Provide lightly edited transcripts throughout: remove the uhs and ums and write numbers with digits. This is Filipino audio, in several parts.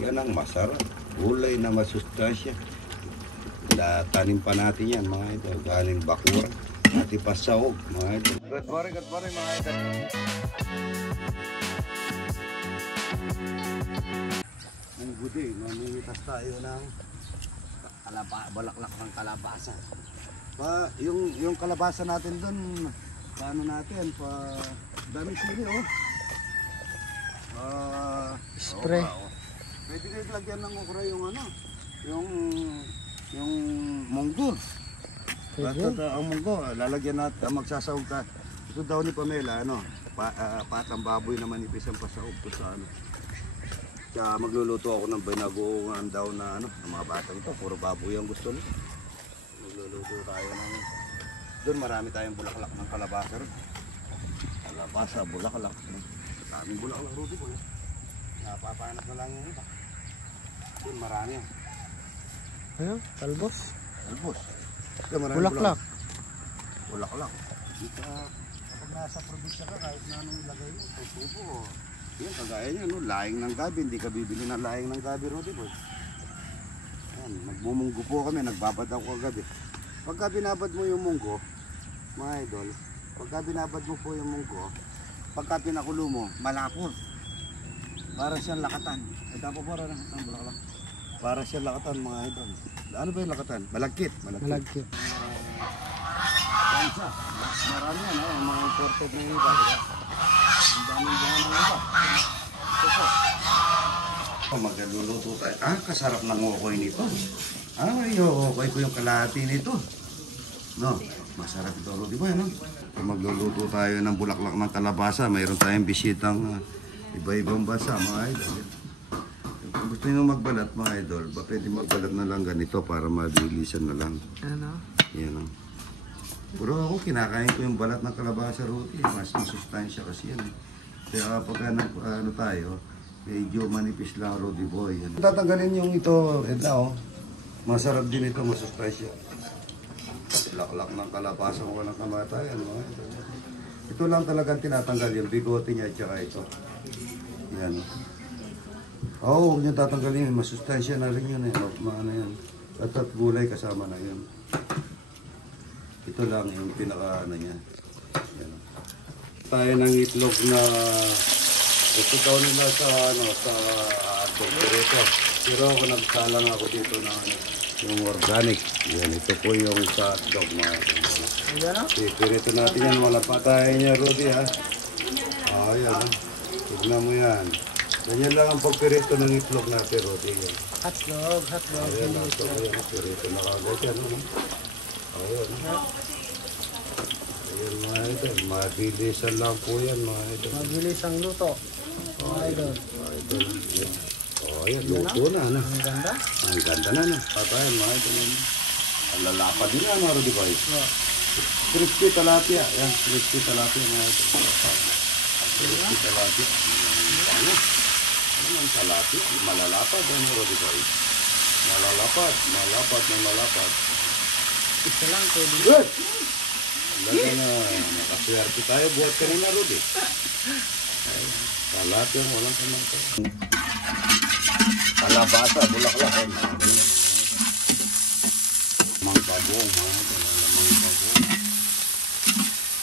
Yan ang masarap. Gulay na masustansya. Tanim pa natin yan mga idol. Galing bakura. At ipasahog mga idol. Good morning mga idol. Ang gudi, mamimitas tayo ng balaklak ng kalabasa. Yung kalabasa natin doon, paano natin, dami sili oh. Spray. Pwede kayo lagyan ng okra yung ano, yung munggo. Ang munggo, lalagyan natin, magsasahog ka. Ito daw ni Pamela, ano, patang baboy na manipis ang pasahog to sa ano. Kaya magluluto ako ng binagoongan daw na ano, ng mga batang ito. Puro baboy ang gusto nito. Magluluto tayo ng... Doon marami tayong bulaklak ng kalabasa rin. Kalabasa, bulaklak. Maraming bulaklak rin po. Napapanap na lang yung iba. Doon marami. Ano? Talbos? Talbos. Bulaklak. Bulaklak. Kapag nasa probinsya ka, kahit na anong ilagay mo, tutubo. Yan, kagaya niya, no? Laing ng gabi. Hindi ka bibili ng laing ng gabi, Rudy boy. Yan, nagmumunggo po kami, nagbabad ako kagabi. Pagka binabad mo yung munggo, mga idol, pagka binabad mo po yung munggo, pagka pinakulo mo, malapot. Para siyang lakatan. Ito po para lang ang bulaklak. Para siyang lakatan, mga idol. Ano ba yung lakatan? Malagkit. Malagkit. Kansa. Marami yan, ang mga imported na yung iba. Diba? Ang daming dyan ng iba. Ito po. Magluluto tayo. Kasarap ng okoy nito. Yung okoy ko yung kalahati nito. No, masarap ito, Rudy boy, no? Magluluto tayo ng bulaklak ng kalabasa. Mayroon tayong bisitang iba-ibang bansa, mga idol. Kung gusto nyo magbalat, mga idol, ba pwede magbalat na lang ganito para mabilisan na lang. Ano? Yan o. Pero ako, kinakain ko yung balat ng kalabasa, Rudy. Mas masustansya kasi yan. Kaya kapag ano tayo, medyo manipis lang, Rudy boy. Yan. Tatanggalin yung ito, Edna, oh. Masarap din ito, masustansya. Laklak ng kalabasa mo walang kamatayan, mga idol. Ito lang talagang tinatanggal yung bigote niya at saka ito. Yan. Oo, huwag niyo tatanggalin. Masustansya na rin yun eh. Maano yan. At gulay kasama na yun. Ito lang yung pinaka ano niya. Yan. Tayo ng itlog na ito daw nila sa ano sa ito. Pero ako nagsalang ako dito na ano, yung organic. Yan, ito po yung sa itlog mga ito. Pirito natin yan. Wala pa tayo niya, Rudy ha. Ayan. Tignan mo yan. Ganyan lang ang pagpirito ng itlog natin, Rudy. Hotdog. Ayan, pirito na kagad yan. Ayan. Ayan mga idol. Mabilisan lang po yan mga idol. Mabilis ang luto. Mga idol. Ayan, luto na. Ang ganda. Ang ganda na. Patayan mga idol. Ang lalapad din na, mga Rudy boy. Crispy talapia. Ayan, crispy talapia mga idol. Crispy talapia. Ano ang talapia? Malalapad. Ano Rudy boy? Malalapad. Isa lang pwede. Good! Lagyan na, nakaswerte tayo. Buhat ka na Rudy. Talapia, walang kamangka. Kalabasa, bulaklak. Mangkabong, mangkabong.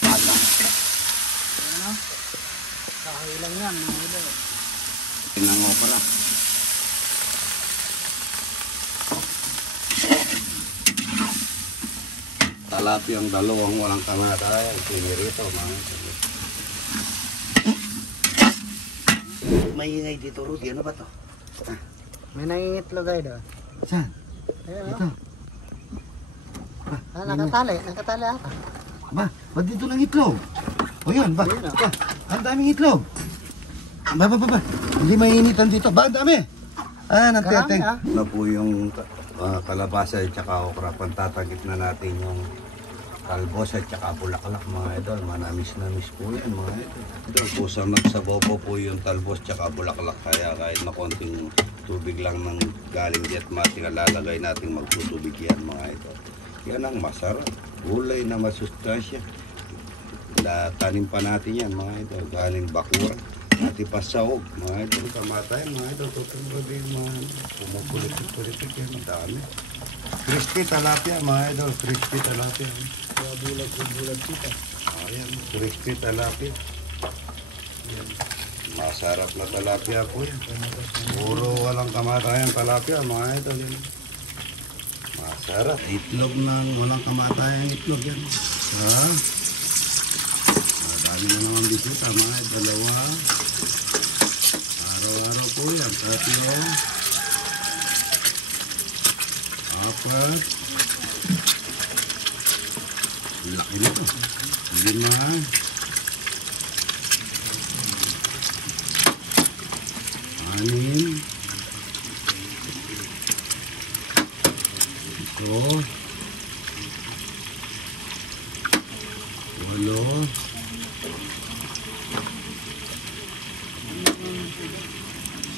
Pala. Ano? Kakahilang yan, mga idol. Tinang opera. Talapia ang dalawang walang kamatayan. Pinirito, mga idol. May ingay dito, Rudy. Ano ba to? May nangingitlog idol. Saan? Ayan, Ito. nakatali ata. Ba't dito ng itlog? O yan, ba? Ang daming itlog. Ba. Hindi mainitan dito. Ba, ang dami. Nagteteng. Na po yung kalabasa at saka okra. Pantatagip na natin yung talbos at saka bulaklak, mga idol. Manamis po yan, mga idol. Ito kusang nagsabobo po yung talbos at saka bulaklak. Kaya kahit na konting tubig lang ng galing diat mati na lalagay natin magtutubig yan, mga idol. Yan ang masarap. Gulay na masustansya. Tanim pa natin yan, mga idol. Galing bakura. Atipasaw, mga idol, kamatay, mga idol, tutong gabi, mga pumupulitik-pulitik yan, dami. Crispy tilapia, mga idol, crispy tilapia. Bulag kita. Ayan, crispy tilapia. Yan. Masarap na tilapia po yan. Puro walang kamatayan tilapia, mga idol. Yan. Masarap. Itlog ng walang kamatayan itlog yan. Ha? Madami na naman bisita, mga dalawa. Araw-araw po yan. 3, 4. Laki nito. 5. 6. Ito. 8.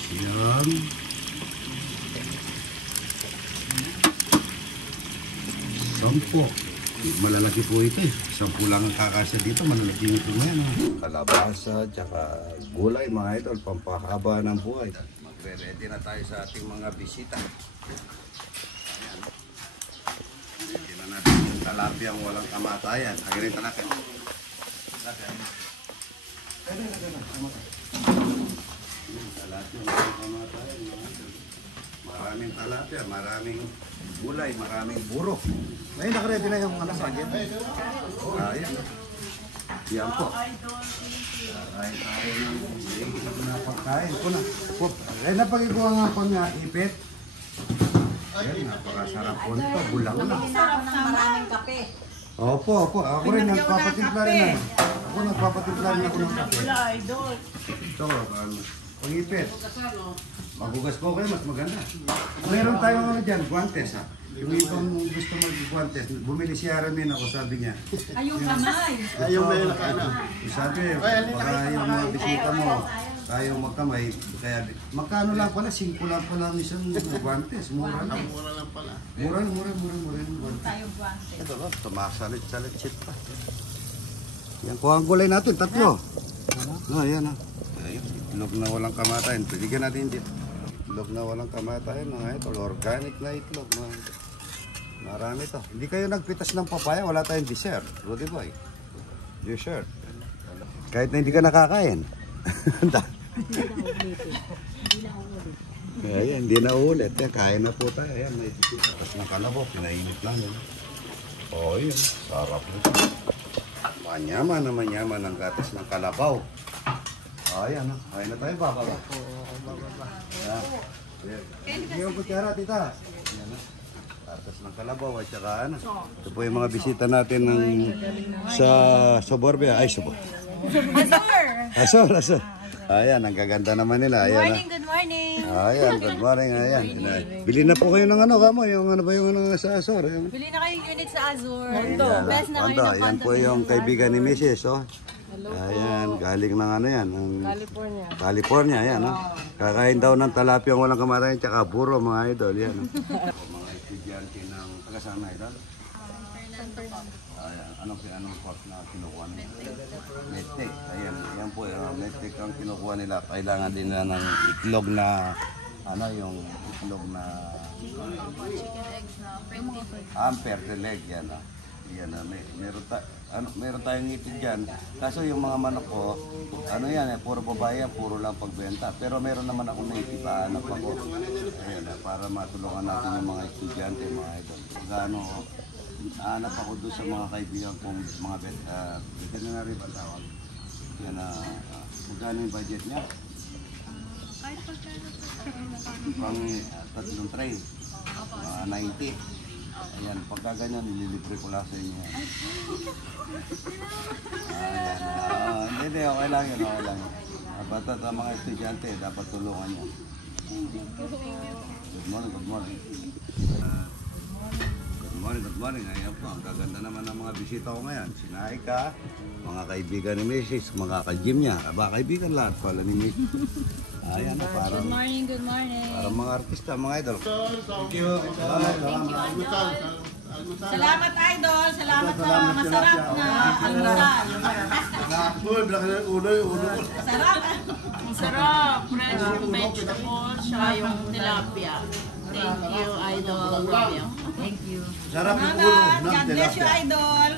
Siyam. 10. Malalaki po ito eh. 10 lang ang kakasya dito. Malalaki ito ngayon. Kalabasa, tsaka gulay mga idol. Pampahaba ng buhay. Magre-ready na tayo sa ating mga bisita. Ayan. Ready na natin yung talapiyang walang kamatayan. Agarin talapia. Talapia. Talapiyang walang kamatayan. Maraming talapia, maraming gulay, maraming burok. Ngayon nakaredy na yung ano sa akin. Ayan. Yan po. Kakain tayo ng pagkain ko na. Ay napagikuha nga po nga ipit. Ayan, napakasarap po nito. Bulang na. Sarap ng maraming kape. Opo. Ako rin nagpapatimpla rin. Ako nagpapatimpla rin ako ng kape. Ito, pag-ipit. Magugas po kayo, mas maganda. Meron tayong ano dyan, guantes ha. Yung ibang gusto mag-guantes, bumili si Aramin ako, sabi niya. Ayong kamay. Ayaw na yung kana. Sabi, baka yung mga bisita mo, tayo magkamay, kaya magkano lang pala, 5 lang pala ang isang guantes, mura lang. Mura lang pala. Mura yung guantes. Tayong guante. Ito ba, tumasalit-salit pa. Yan po ang gulay natin, 3. Yan ha. Itlog na walang kamatayan, pwede natin dito. Itlog na walang kamatayan, mga ito, organic na itlog. Marami to. Hindi kayo nagpitas ng papaya, wala tayong dessert. Rudy boy. Dessert. Kahit na hindi ka nakakain. Ayan, hindi na ulit. Yan, kain na po tayo. Ayan, may bisita. Tapos ng kalabaw, pinainit lang yun. Oh, yun. Sarap nito. Manyaman na manyaman ang gatas ng kalabaw. Ayan, kain na tayo, baba. Ayan. Hindi yung kutsara, tita. Ayan, gatas ng kalabaw at saka ano. Ito po yung mga bisita natin ng sa Suburbia. Ay, Azor. Ayan, ang gaganda naman nila. Ayan, Good morning. Ayan, good morning. Ayan. Bili na po kayo ng ano, kamo. Yung ano ba yung ano sa Azor? Yung... Bili na kayong unit sa Azur. Ayan, Best na kayo Kondo. ng Ayan po yung kaibigan ni Mrs. Oh. Ayan, galing ng ano yan. Ng California, ayan. Oh. Kakain daw ng talapiyang walang kamatayan tsaka buro, mga idol. Yan. Mga estudyante ng taga-saan na idol? Ayan, anong course na kinukuha nila? Medtech. Ayan po, medtech ang kinukuha nila. Kailangan din nila ng itlog na, ano yung itlog na fertile egg yan. Yan, meron tayong ngipin dyan. Kaso yung mga manok ko, ano yan, puro babae yan, puro lang pagbenta. Pero meron naman ako naipita, anak ako. Ayan, para matulungan natin yung mga estudyante, mga idol. Gano, anak ako doon sa mga kaibigan kong mga veterinary ba tawag. Yan na, magkano yung budget niya? Pang 3 tray, 90. Ayan, pagka ganyan, nililibre ko lang sa inyo. Ayan, hindi, okay lang yun, okay lang yun. Basta't ang mga estudyante, dapat tulungan nyo. Good morning. Good morning. Ayan po, ang gaganda naman ng mga bisita ko ngayon. Si Naika, mga kaibigan ni Mrs., mga ka-gym niya. Kaibigan lahat pala ni Mrs. Ayan, parang... Good morning. Parang mga artista, mga idol. Thank you. Salamat, Idol. Salamat sa Salamat, masarap tilapia. na almusal. Uy, malaki na yung ulo, yung ulo. Sarap. Ang sarap. Fresh vegetables, saka yung tilapia. Thank you, Idol Romeo. Thank you. Sarap yung ulo Salamat. ng God bless you, tilapia. Idol.